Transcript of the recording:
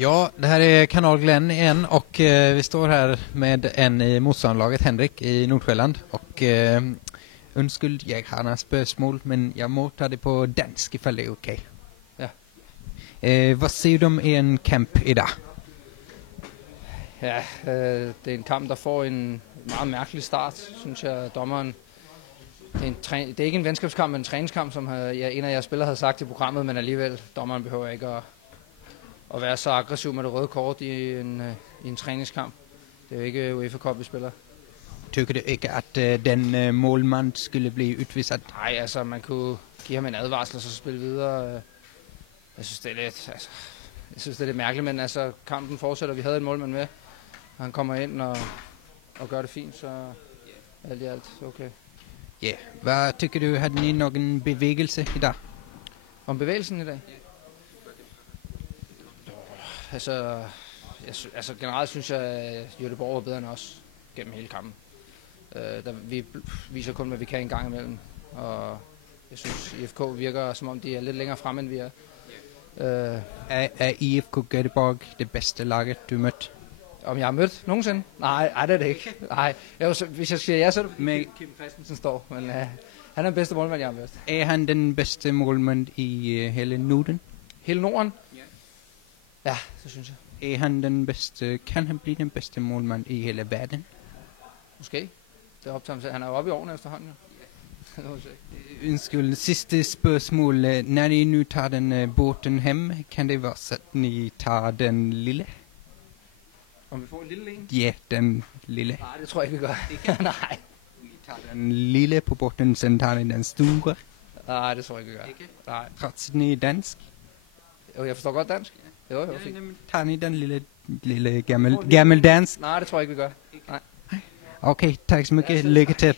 Ja, det här är Kanal Glenn igen och vi står här med en i motståndarlaget, Henrik, i Nordsjælland. Och undskyld, jeg har nogle spørgsmål, men jeg må tage det på dansk, ifall det er okay. Ja. Hvad siger du om en kamp i dag? Ja, det er en kamp, der får en meget mærkelig start, synes jeg, dommeren. Det er ikke en venskabskamp, men en træningskamp, som en af jeres spillere havde sagt i programmet, men alligevel, dommeren behøver ikke at være så aggressiv med det røde kort i en træningskamp. Det er jo ikke UEFA Cup, vi spiller. Tycker du ikke, at den målmand skulle blive udviset? Nej, altså man kunne give ham en advarsel og så spille videre. Jeg synes, det er lidt mærkeligt, men altså kampen fortsætter. Vi havde en målmand med. Han kommer ind og gør det fint, så alt i alt okay. Ja, yeah. Hvad tycker du, havde ni nogen bevægelse i dag? Om bevægelsen i dag? Altså generelt synes jeg, at Göteborg var bedre end os gennem hele kampen. Vi viser kun, hvad vi kan en gang imellem, og jeg synes, IFK virker, som om de er lidt længere fremme, end vi er. Er IFK Göteborg det bedste laget, du mødte? Om jeg har mødt nogensinde? Nej, det er det ikke. Nej, hvis jeg siger ja, så er det med Kim Christensen står, men han er den bedste målmand, jeg har mødt. Er han den bedste målmand i hele Norden? Hele Norden? Ja, det synes jeg. Er han den bedste, kan han blive den bedste målmand i hele verden? Måske. Det er op til ham selv. Han er jo oppe i årene efterhånden. Ja. Undskyld, sidste spørgsmål. Når I nu tager den båten hjem, kan det være sådan, I tager den lille? Om vi får en lille en? Ja, den lille. Nej, det tror jeg ikke, vi gør. Nej. I tager den lille på båten, så tager I den store? Nej, det tror jeg ikke, vi gør. Ikke? Nej. Trods den i dansk? Jo, jeg forstår godt dansk. Jo, fint. Tager I den lille gammel dansk? Nej, det tror jeg ikke, vi gør. Nej. Okay, tak så mycket. Lykke til.